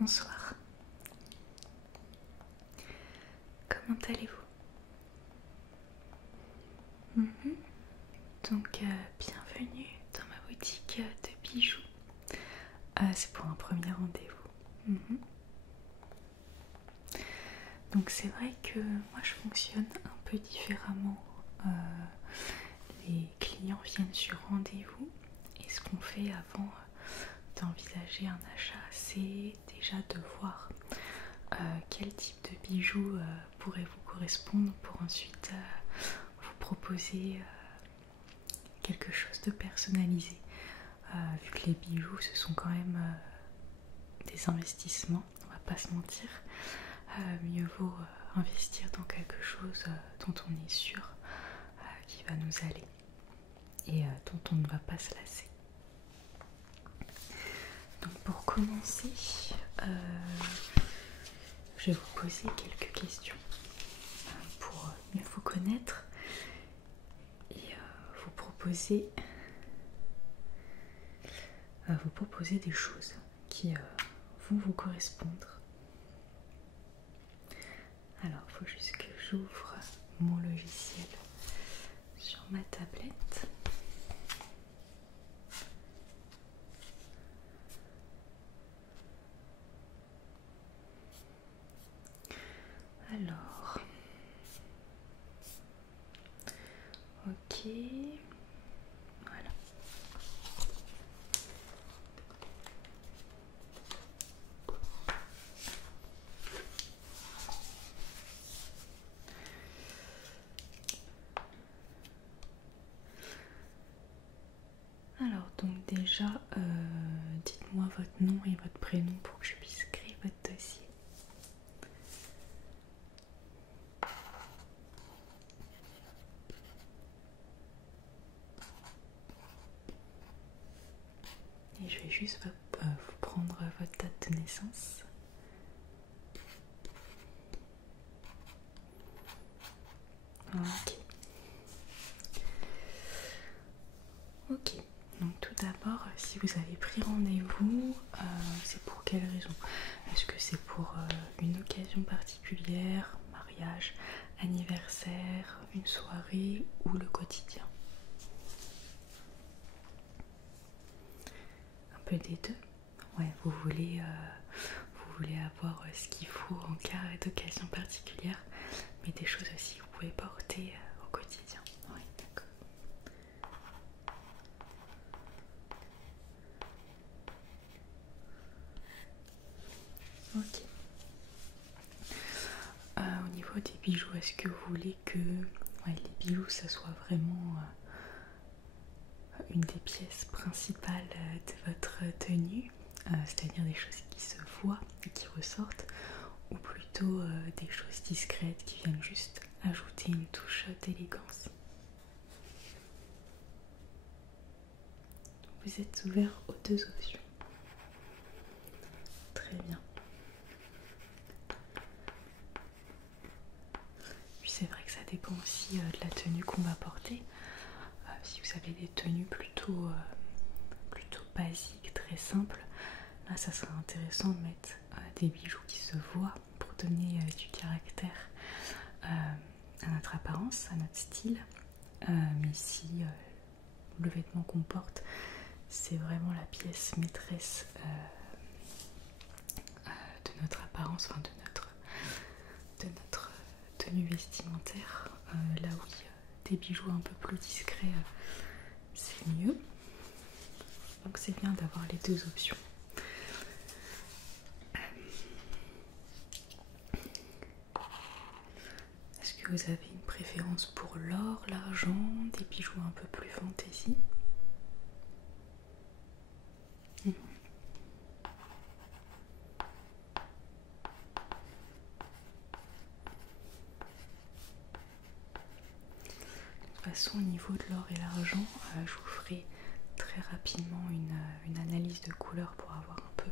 Bonsoir. Comment allez-vous? Donc, bienvenue dans ma boutique de bijoux. C'est pour un premier rendez-vous. Donc, c'est vrai que moi je fonctionne un peu différemment. Les clients viennent sur rendez-vous et ce qu'on fait avant d'envisager un achat, c'est déjà de voir quel type de bijoux pourrait vous correspondre pour ensuite vous proposer quelque chose de personnalisé. Vu que les bijoux ce sont quand même des investissements, on va pas se mentir, mieux vaut investir dans quelque chose dont on est sûr qui va nous aller et dont on ne va pas se lasser. Donc pour commencer, je vais vous poser quelques questions pour mieux vous connaître et vous proposer des choses qui vont vous correspondre. Alors, il faut juste que j'ouvre mon logiciel sur ma tablette. Alors, ok, voilà. Alors, donc déjà, dites-moi votre nom et votre prénom pour que je puisse créer votre dossier. Et je vais juste vous prendre votre date de naissance. Ok. Ok. Donc tout d'abord, si vous avez pris rendez-vous, c'est pour quelle raison? Est-ce que c'est pour une occasion particulière, mariage, anniversaire, une soirée ou le quotidien? Un peu des deux. Ouais, vous voulez avoir ce qu'il faut en cas d'occasion particulière, mais des choses aussi que vous pouvez porter au quotidien. Ouais, d'accord. Ok. Au niveau des bijoux, est-ce que vous voulez que les bijoux ça soit vraiment une des pièces principales de votre tenue, c'est-à-dire des choses qui se voient et qui ressortent, ou plutôt des choses discrètes qui viennent juste ajouter une touche d'élégance? Vous êtes ouvert aux deux options. Très bien. Puis c'est vrai que ça dépend aussi de la tenue qu'on va porter. Si vous avez des tenues plutôt basiques, très simples, là ça serait intéressant de mettre des bijoux qui se voient pour donner du caractère à notre apparence, à notre style. Mais si le vêtement qu'on porte c'est vraiment la pièce maîtresse de notre apparence, enfin de notre tenue vestimentaire, là oui, des bijoux un peu plus discrets c'est mieux. Donc c'est bien d'avoir les deux options. Est-ce que vous avez une préférence pour l'or, l'argent, des bijoux un peu plus fantaisie? De toute façon, au niveau de l'or et l'argent, je vous ferai très rapidement une analyse de couleur pour avoir un peu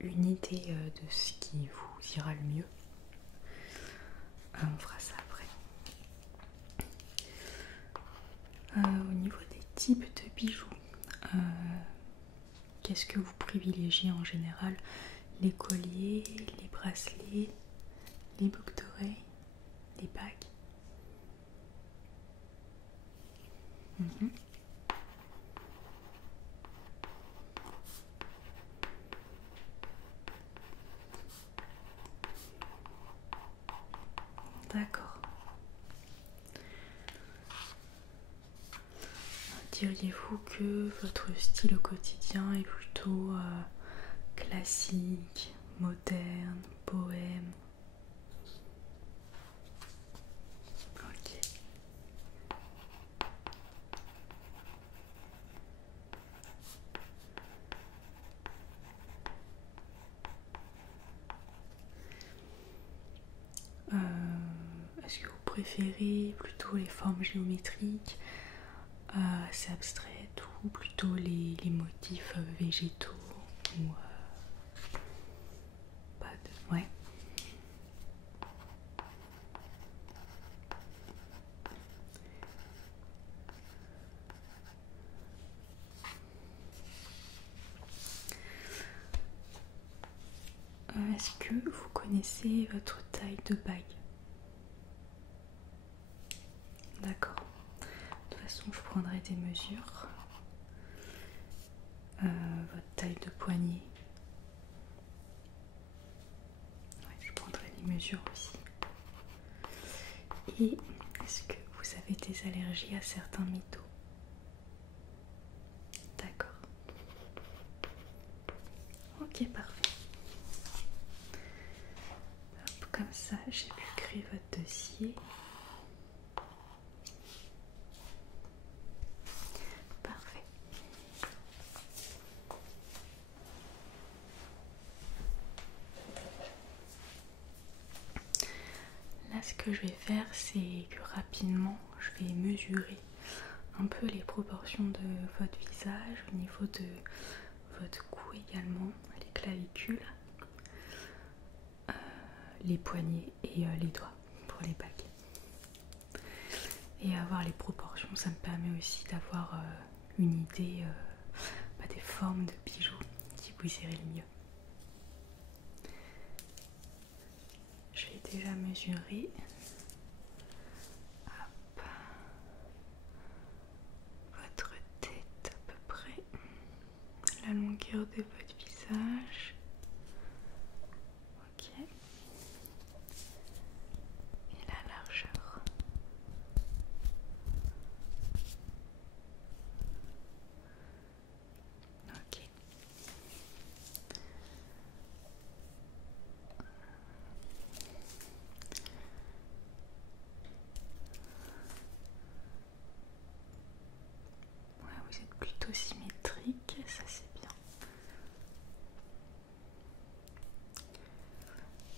une idée de ce qui vous ira le mieux. On fera ça après. Au niveau des types de bijoux, qu'est-ce que vous privilégiez en général? les colliers, les bracelets, les boucles d'oreilles, les bagues. Mhm. D'accord. Diriez-vous que votre style au quotidien est plutôt classique, moderne, bohème? Ok. Est-ce que vous préférez plutôt les formes géométriques, assez abstraites, ou plutôt les motifs végétaux ou pas de... Ouais. Est-ce que vous connaissez votre taille de bague? D'accord. De toute façon, je prendrai des mesures. Votre taille de poignet. Ouais, je prendrai les mesures aussi. Et est-ce que vous avez des allergies à certains métaux? D'accord. Ok, parfait. Hop, comme ça, j'ai pu créer votre dossier. Parfait. Là, ce que je vais faire, c'est que rapidement, je vais mesurer un peu les proportions de votre visage au niveau de votre cou également, les clavicules, les poignets et les doigts pour les bagues. Et avoir les proportions, ça me permet aussi d'avoir une idée des formes de bijoux qui vous iraient le mieux. Je vais déjà mesurer. Hop. Votre tête à peu près, la longueur de votre visage. Ok. Et la largeur. Ok. Ouais, vous êtes plutôt symétrique, ça c'est bien.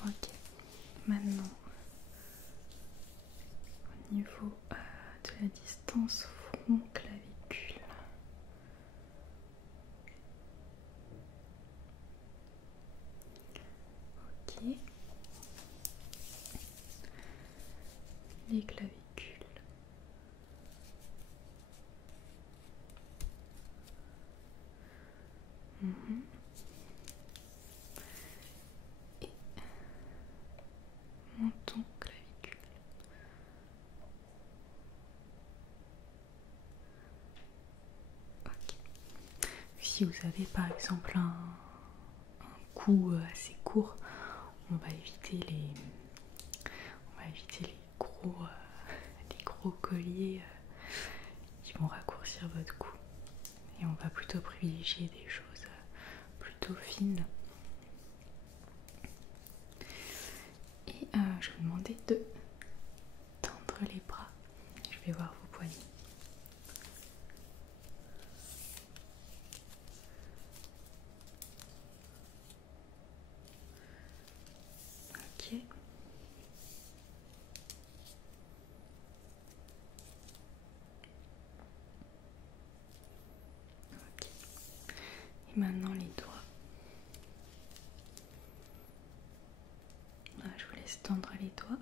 Ok. Maintenant, au niveau de la distance front-clavicule. Ok. Les clavicules. Mhm. Et menton clavicule. Ok. Si vous avez par exemple un cou assez court, on va éviter les les gros colliers qui vont raccourcir votre cou. Et on va plutôt privilégier des choses plutôt fines. Et je vais vous demander de tendre les bras. Je vais voir vos poignets. Ok. Ok. Et maintenant les doigts. Voilà, je vous laisse tendre les doigts.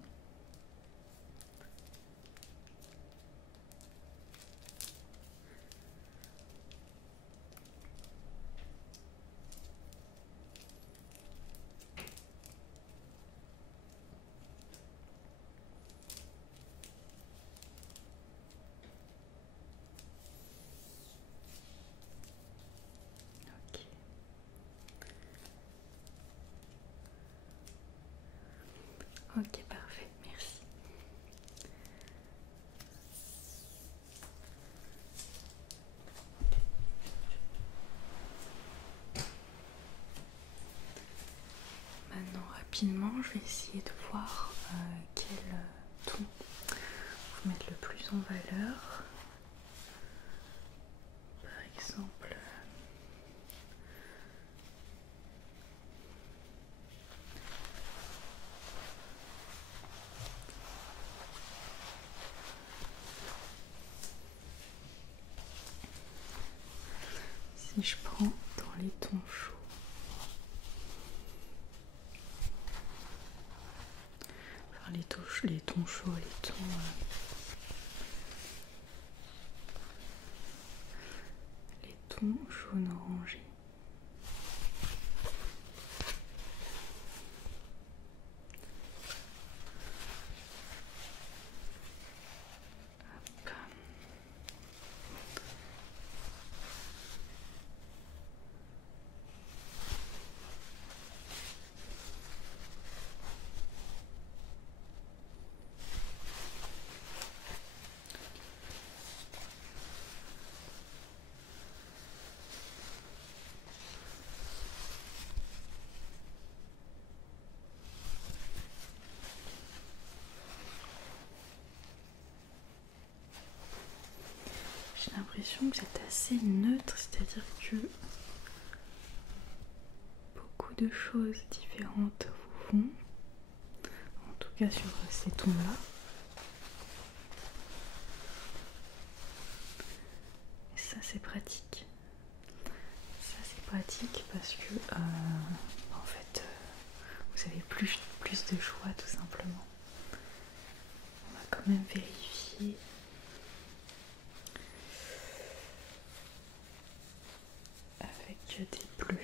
je vais essayer de voir quel ton vous mettre le plus en valeur. Par exemple, si je prends dans les tons chauds, enfin les tons chauds, les tons jaune orangé. J'ai l'impression que c'est assez neutre, c'est-à-dire que beaucoup de choses différentes vous vont, en tout cas sur ces tons-là. Et ça c'est pratique. Ça c'est pratique parce que en fait vous avez plus de choix tout simplement. On va quand même vérifier. Avec des bleus.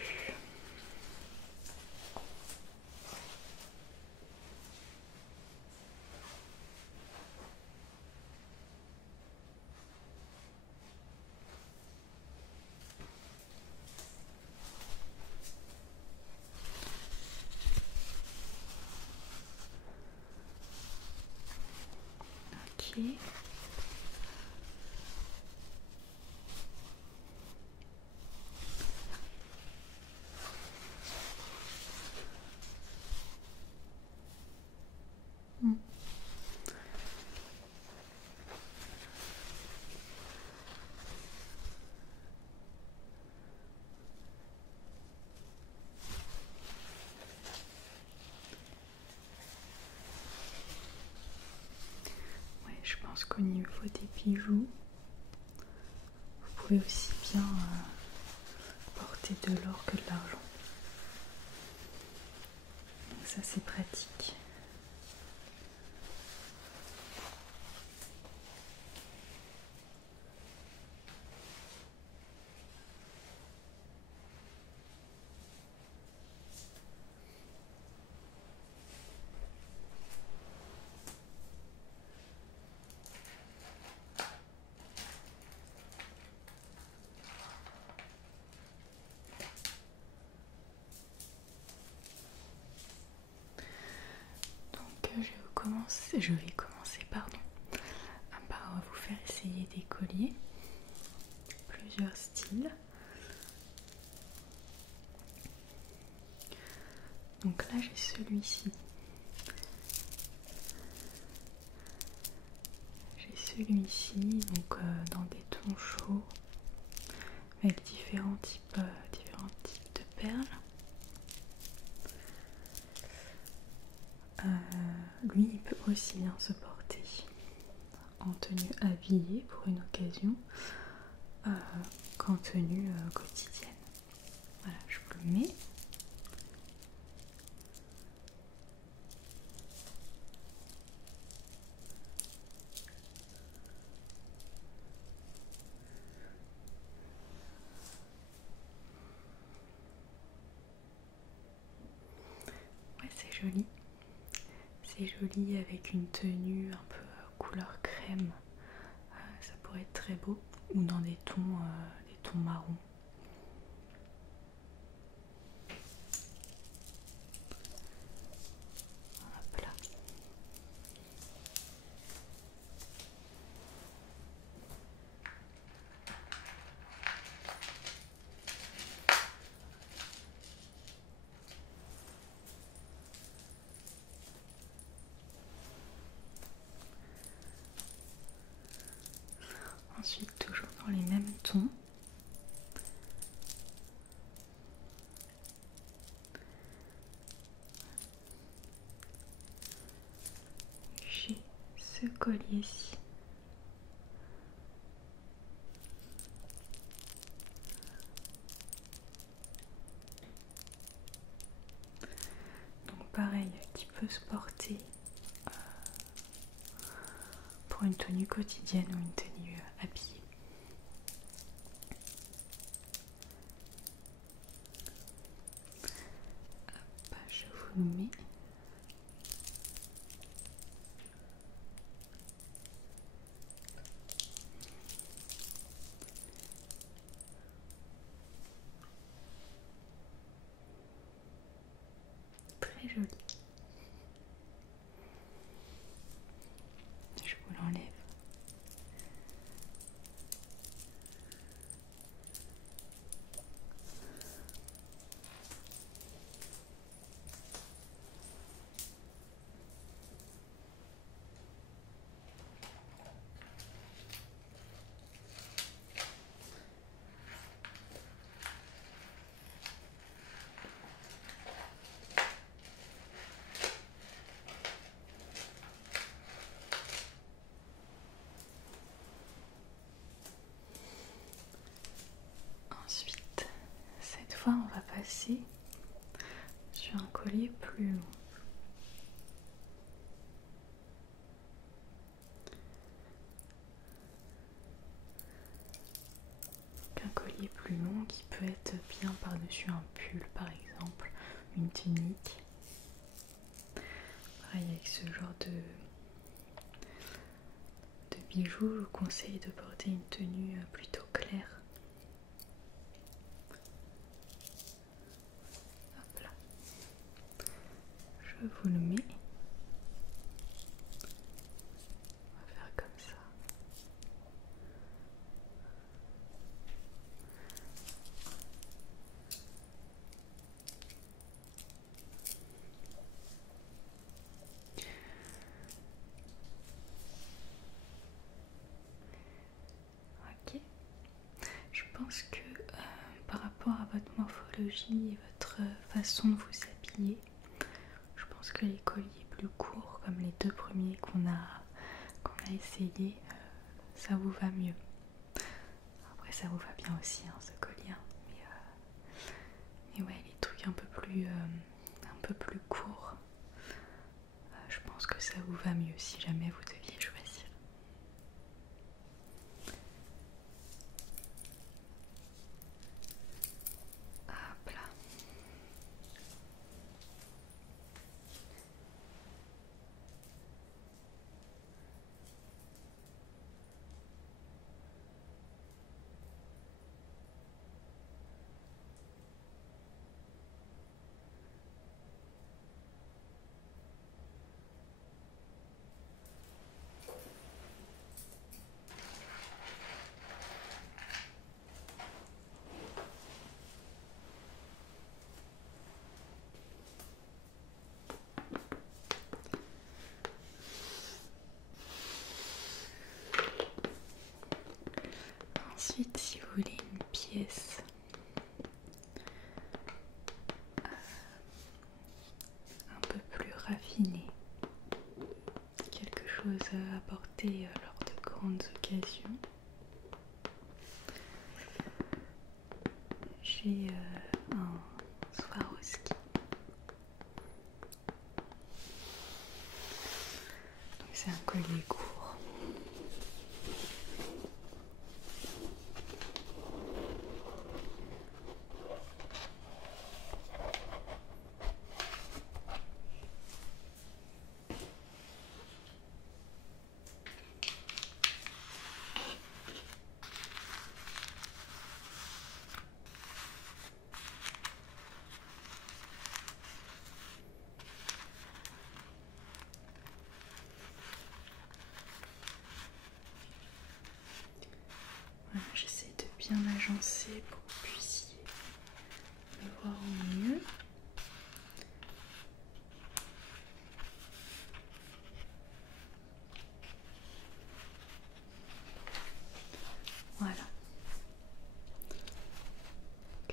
Ok. Je pense qu'au niveau des bijoux, vous pouvez aussi bien porter de l'or que de l'argent. Donc ça c'est pratique. Je vais commencer par vous faire essayer des colliers, plusieurs styles. Donc là j'ai celui-ci. Donc dans des tons chauds avec différents types de perles. Lui il peut aussi bien se porter en tenue habillée pour une occasion qu'en tenue quotidienne. Voilà, je vous le mets. Ouais, c'est joli. C'est joli avec une tenue un peu couleur crème. Ça pourrait être très beau. Ou dans des tons marrons. Hop là. Ensuite, toujours dans les mêmes tons. J'ai ce collier-ci. Donc pareil, qui peut se porter pour une tenue quotidienne ou une tenue habillée. Hop, je vous le mets. Très joli. Je vous l'enlève. Ensuite, cette fois, on va passer sur un collier plus long. Un collier plus long qui peut être bien par-dessus un pull, par exemple, une tunique. Pareil, avec ce genre de bijoux, je vous conseille de porter une tenue plutôt claire. Hop là. Je vous le mets. On va faire comme ça. Ok. Je pense que par rapport à votre morphologie et votre façon de vous habiller, je pense que les colliers plus courts, comme les deux premiers qu'on a essayé, ça vous va mieux. Après ça vous va bien aussi hein, ce collier, mais ouais, les trucs un peu plus courts, je pense que ça vous va mieux si jamais vous deviez choisir. Hop là. Ensuite, si vous voulez une pièce un peu plus raffinée, quelque chose à porter lors de grandes occasions, j'ai un Swarovski. Donc c'est un collier court. Voilà, j'essaie de bien l'agencer pour que vous puissiez le voir au mieux.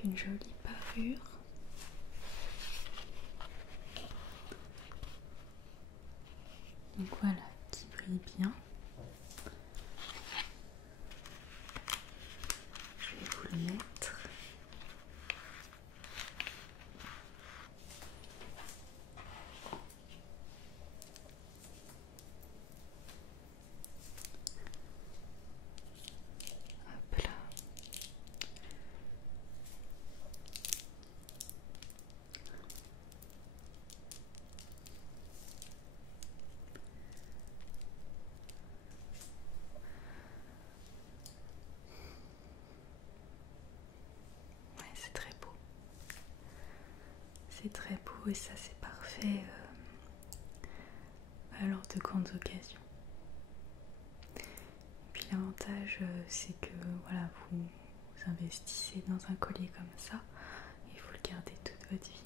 une jolie parure. Donc voilà, qui brille bien. Je vais vous le mettre. Hop là. Ouais, c'est très beau. C'est très beau et ça c'est parfait lors de grandes occasions. Et puis l'avantage c'est que voilà, vous investissez dans un collier comme ça et vous le gardez toute votre vie.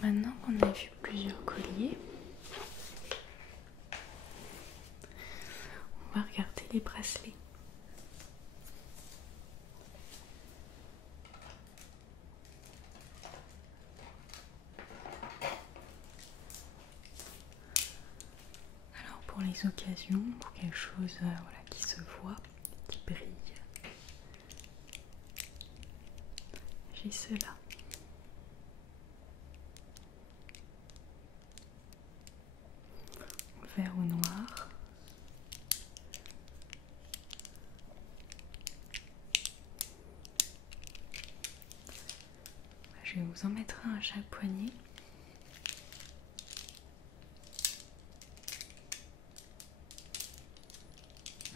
Maintenant qu'on a vu plusieurs colliers, on va regarder les bracelets. Alors pour les occasions, pour quelque chose voilà, qui se voit, qui brille, j'ai cela. Vert ou noir. Je vais vous en mettre un à chaque poignet.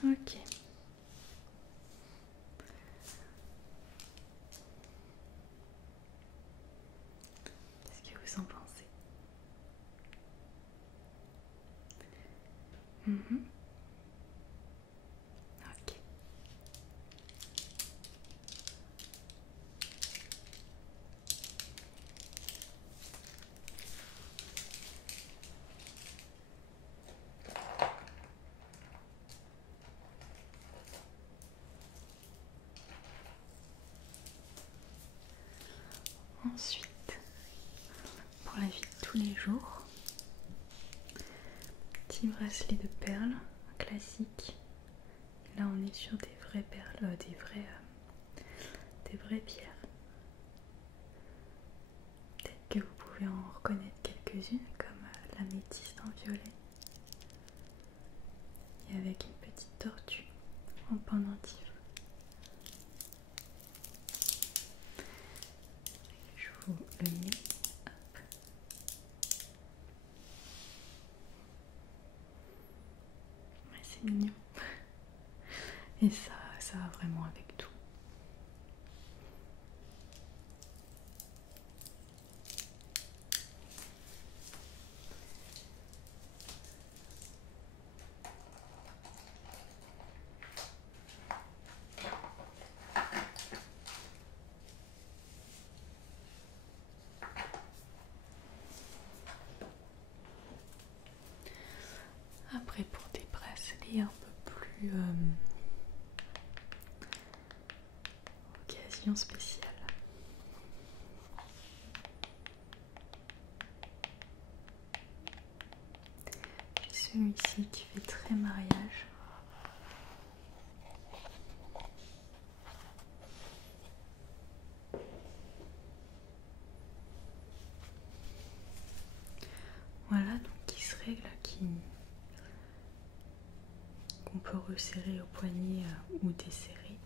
Ok. Qu'est-ce que vous en pensez? Ok. Ensuite, pour la vie de tous les jours, petit bracelet de perles classique. Là, on est sur des vraies perles, des vraies pierres. Peut-être que vous pouvez en reconnaître quelques-unes, comme l'améthyste en violet. Et avec une petite tortue en pendentif. Je vous le mets. Hop. Ouais, c'est mignon. Et ça va vraiment avec tout. Après, pour des bracelets un peu plus occasion spéciale, j'ai celui-ci qui fait très mariage. Voilà, donc qui se règle, qu'on peut resserrer au poignet ou desserrer.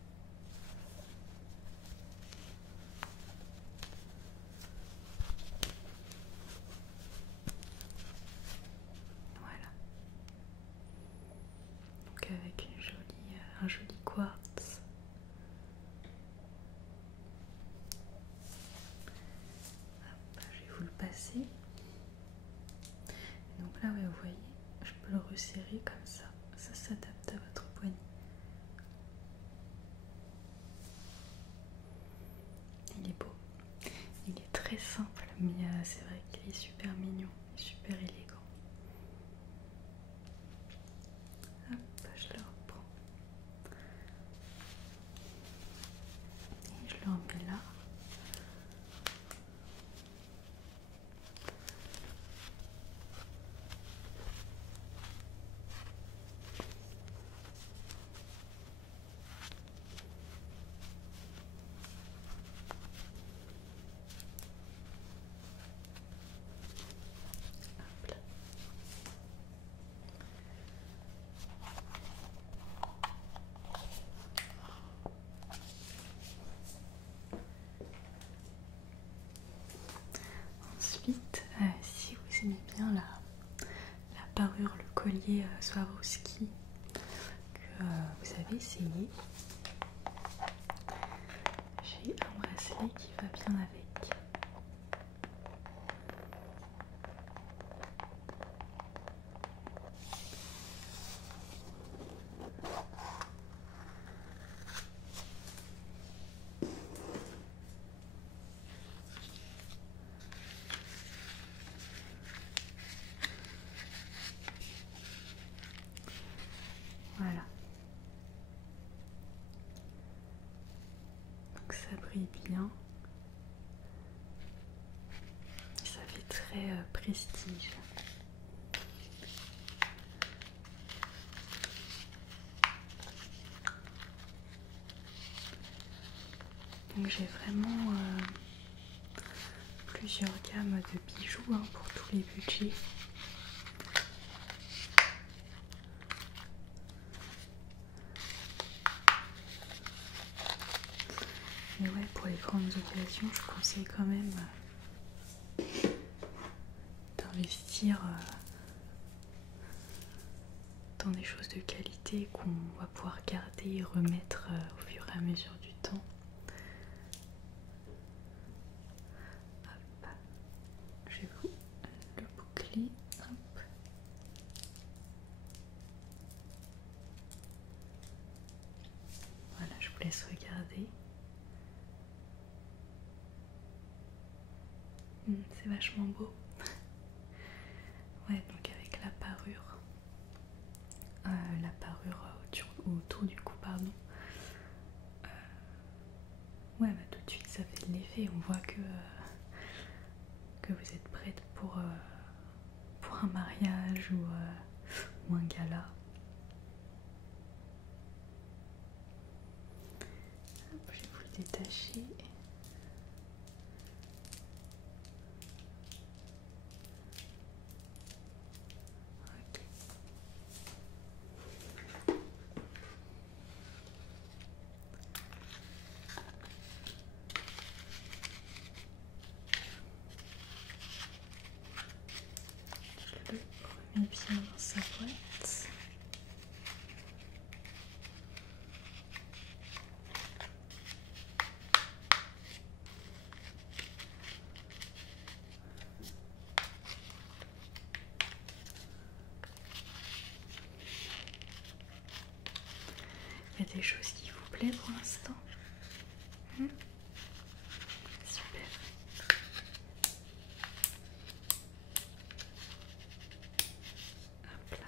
serrer comme ça. Ça s'adapte à votre poignet. Il est beau. Il est très simple, mais c'est vrai qu'il est super mignon et super élégant. Hop, je le reprends. Et je le remets là. Hop là. Ensuite, si vous aimez bien la parure, le collier Swarovski que vous avez essayé, j'ai un bracelet qui va bien avec. Voilà. Donc ça brille bien. Ça fait très prestige. Donc j'ai vraiment plusieurs gammes de bijoux pour tous les budgets. Mais ouais, pour les grandes occasions, je conseille quand même d'investir dans des choses de qualité qu'on va pouvoir garder et remettre au fur et à mesure du temps. Hop. Je vais vous le boucler. Hop. Voilà, je vous laisse regarder. C'est vachement beau. Ouais, donc avec la parure autour du cou, pardon. Ouais, bah tout de suite ça fait de l'effet. On voit que vous êtes prête pour un mariage ou un gala. Hop, je vais vous le détacher. Je le remets bien dans sa boîte. Il y a des choses qui vous plaisent pour l'instant? Super. Hop là.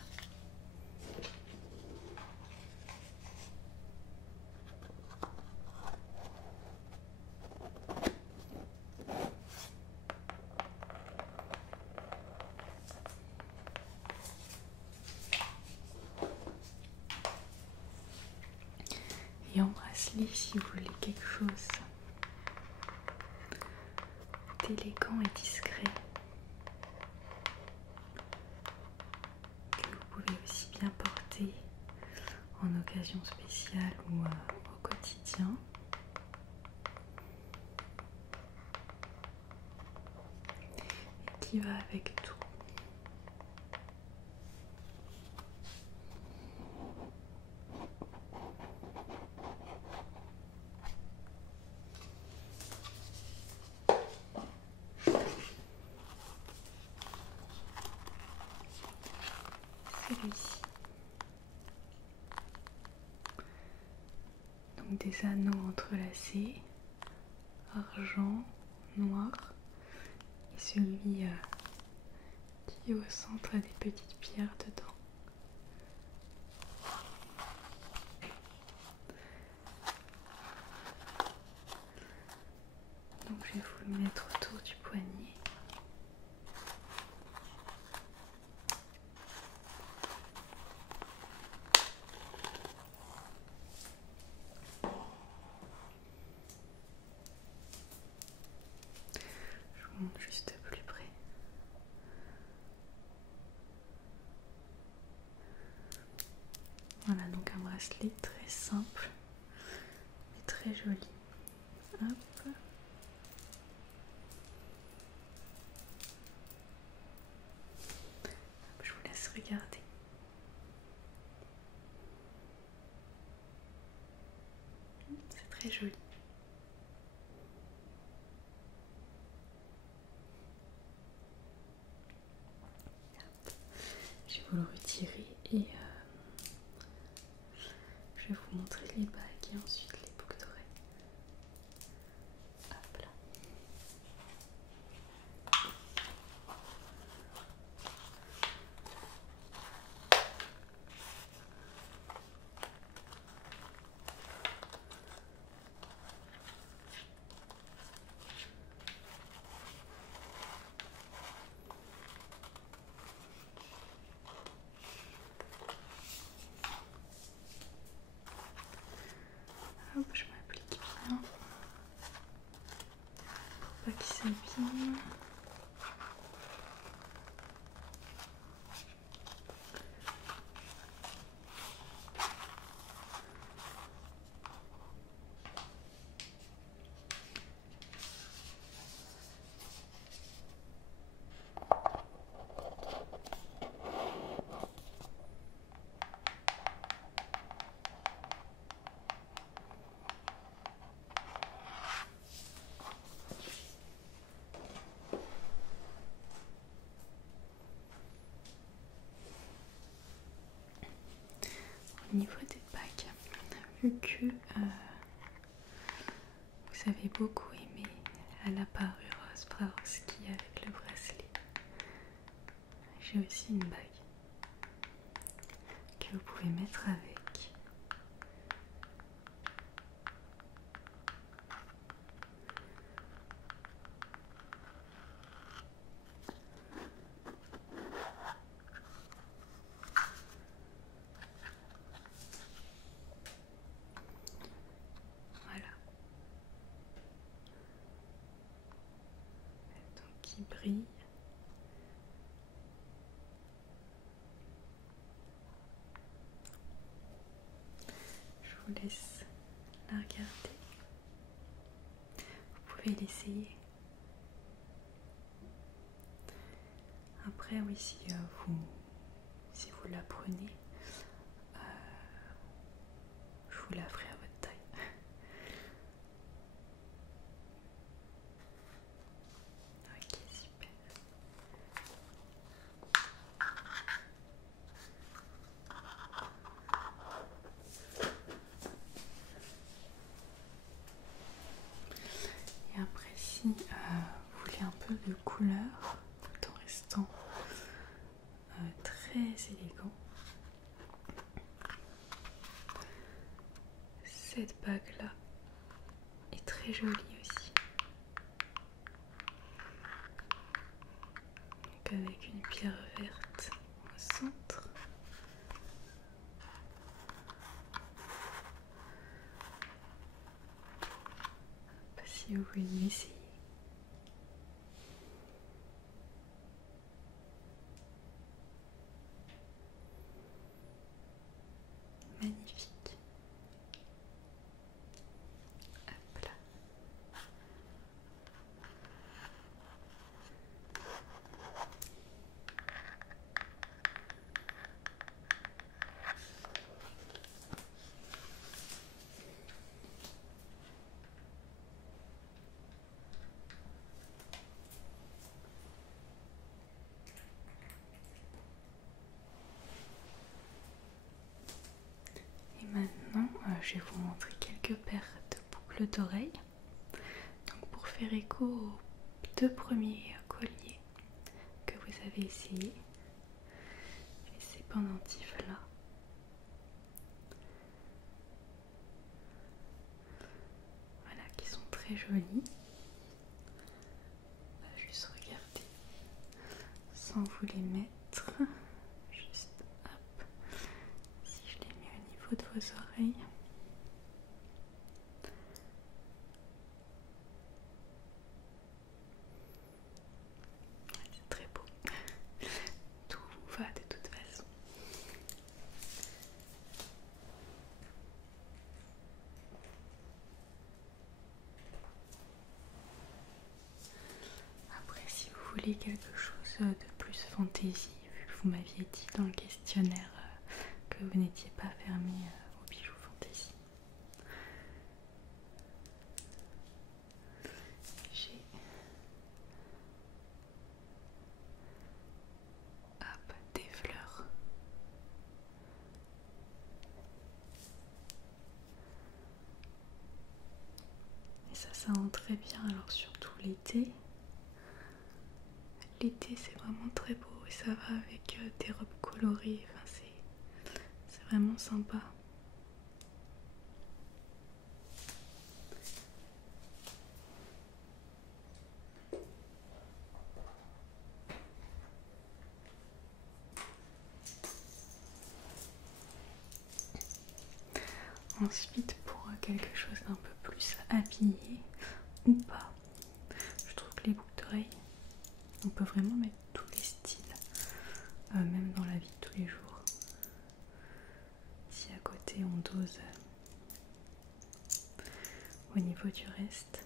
Et en bracelet, si vous voulez quelque chose d'élégant et discret, que vous pouvez aussi bien porter en occasion spéciale ou au quotidien, et qui va avec tout. Celui-ci. anneaux entrelacés, argent, noir, et celui qui est au centre a des petites pierres dedans. Donc je vais vous le mettre autour du poignet. Je vous montre juste plus près. Voilà, donc un bracelet très simple mais très joli. Hop. Je vous laisse regarder. C'est très joli. Je vais vous le retirer et je vais vous montrer les bagues et ensuite les boucles d'oreilles. Hop là. Hop, je m'applique bien pour pas qu'il s'abîme. Au niveau des bagues, vu que vous avez beaucoup aimé la parure Swarovski avec le bracelet, j'ai aussi une bague que vous pouvez mettre avec. Voilà. Donc qui brille. Je vous laisse la regarder. Vous pouvez l'essayer. Après, oui, si vous la prenez, je vous la ferai à votre taille. Ok, super. Et après, si vous voulez un peu de couleur tout en restant très élégant, cette bague là est très jolie aussi. Donc avec une pierre verte au centre. Si vous voulez l'essayer. Magnifique. Hop là. Et maintenant, je vais vous montrer quelques paires boucles d'oreilles. Donc pour faire écho aux 2 premiers colliers que vous avez essayés, j'ai ces pendentifs là. Voilà, qui sont très jolis. On va juste regarder sans vous les mettre. Juste hop, si je les mets au niveau de vos oreilles. C'est très beau. Tout vous va de toute façon. Après, si vous voulez quelque chose de plus fantaisie, vu que vous m'aviez dit dans le questionnaire que vous n'étiez pas fermé aux bijoux fantaisie, j'ai des fleurs. Et ça rend très bien, alors surtout l'été. L'été c'est vraiment très beau et ça va avec des robes colorées, enfin, c'est vraiment sympa. Ensuite, pour quelque chose d'un peu plus habillé ou pas, je trouve que les boucles d'oreilles, on peut vraiment mettre tous les styles, même dans la vie de tous les jours. Si à côté on dose au niveau du reste,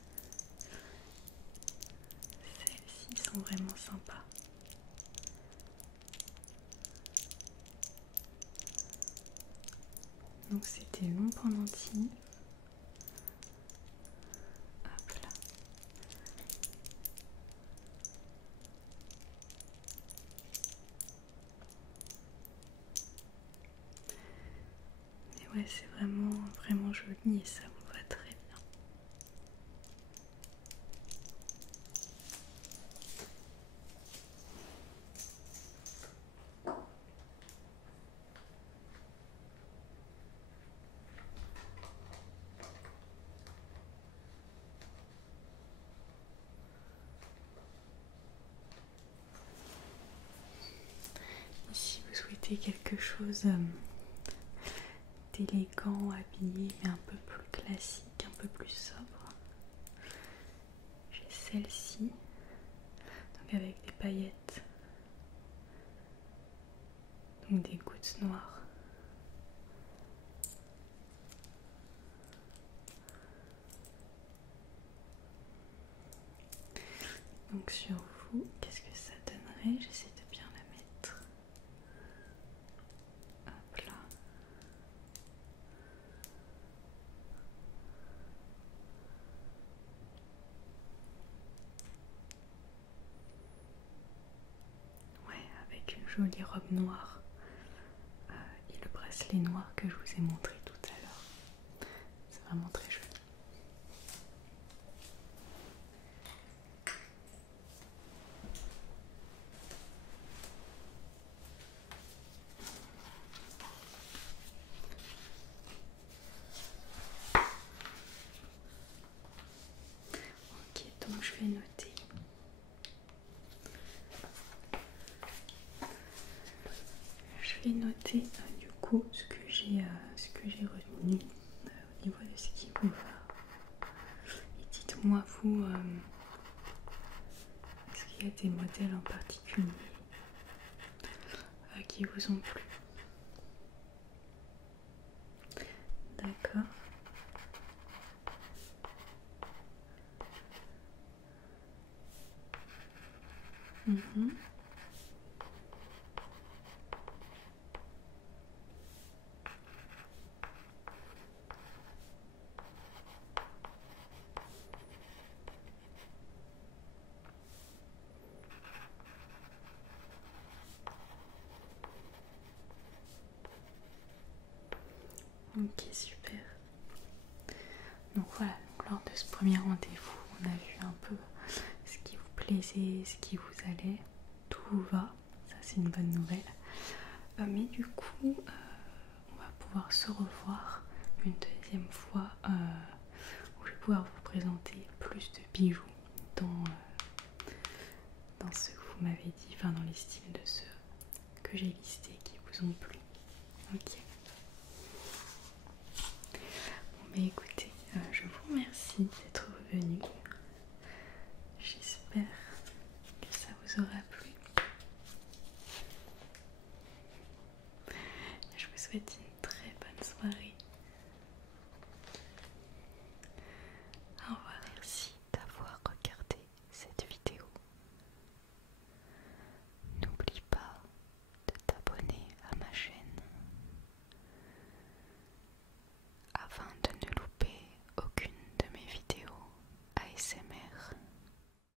celles-ci sont vraiment sympas. Donc c'est des longs pendentifs. Hop là. Mais ouais, c'est vraiment joli et ça vous va très bien. Si vous souhaitez quelque chose d'élégant, habillé, mais un peu plus classique, un peu plus sobre, j'ai celle-ci, donc avec des paillettes, donc des gouttes noires. Donc sur vous, qu'est-ce que ça donnerait? J'essaie de bien la mettre. Hop là. Ouais, avec une jolie robe noire et le bracelet noir que je vous ai montré tout à l'heure. C'est vraiment très joli. Ok, donc je vais noter. Je vais noter du coup ce que j'ai retenu au niveau de ce qui vous va. Et dites-moi vous, est-ce qu'il y a des modèles en particulier qui vous ont plu? D'accord. Ok, super. Donc voilà, lors de ce premier rendez-vous, on a vu un peu ce qui vous plaisait, ce qui vous allait, tout va, ça c'est une bonne nouvelle. Mais du coup, on va pouvoir se revoir une deuxième fois où je vais pouvoir vous présenter plus de bijoux dans ce que vous m'avez dit, enfin dans les styles de ceux que j'ai listés qui vous ont plu. Ok. Bon, mais écoutez, je vous remercie d'être